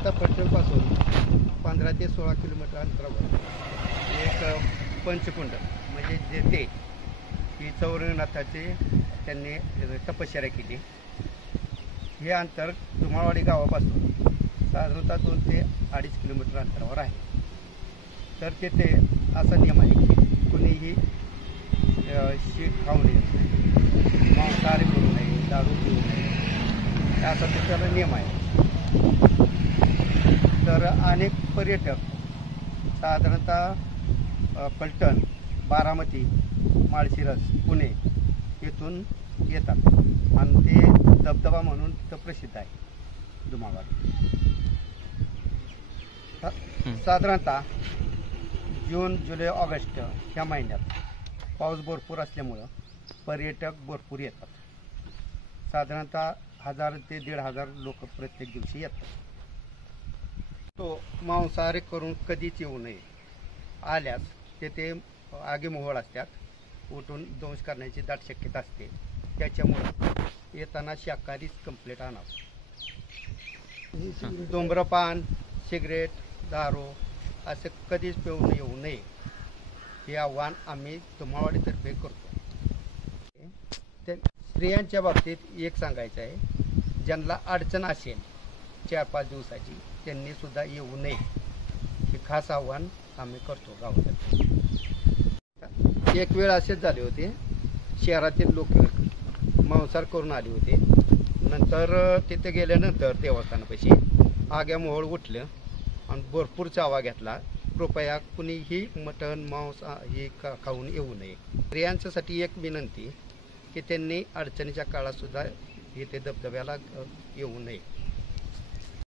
साधारणतः पट्टणपासून 15 ते 16 किलोमीटर अंतरावर एक पंचकुंड म्हणजे जेथे की चौरनाथाचे त्यांनी तपश्चर्या केली. हे अंतर धुमाळवाडी गावापासून साधारणतः 2 ते 2.5 किलोमीटर अंतरावर आहे. तर तेथे असा नियम आहे की कुणीही शीख खाऊ नये, मांसाहारी करू नये, दारू पिऊ नये, असा त्याला नियम आहे. तर अनेक पर्यटक साधारणतः फलटण, बारामती, माळशिरस, पुणे येथून येतात आणि ते धबधबा म्हणून तिथं प्रसिद्ध आहे धुमाळवाडी. साधारणतः जून, जुलै, ऑगस्ट ह्या महिन्यात पाऊस भरपूर असल्यामुळं पर्यटक भरपूर येतात. साधारणतः 1000 ते 1500 लोक प्रत्येक दिवशी येतात. तो मांसाहारी करून कधीच येऊ नये. आल्यास तेथे आगीमोहोळ असतात, उठून दंश करण्याची दाट शक्यता असते. त्याच्यामुळं येताना शाकाहारीच कंप्लीट आणावं. धूम्रपान, सिगरेट, दारू असे कधीच पिऊन येऊ नये हे आव्हान आम्ही धुमाळवाडीतर्फे करतो. ते स्त्रियांच्या बाबतीत एक सांगायचं आहे, ज्यांना अडचण असेल 4-5 दिवसाची त्यांनी सुद्धा येऊ नये हे खास आव्हान आम्ही करतो गावातर्फे. एक वेळ असेच झाले होते, शहरातील लोक मांसाहार करून आले होते. नंतर तिथे गेल्यानंतर देवस्थानापाशी आग्यामोहोळ उठलं आणि भरपूर चावा घेतला. कृपया कुणीही मटण, मांस हे खाऊन येऊ नये. स्त्रियांच्यासाठी एक विनंती की त्यांनी अडचणीच्या काळात सुद्धा इथे धबधब्याला येऊ नये.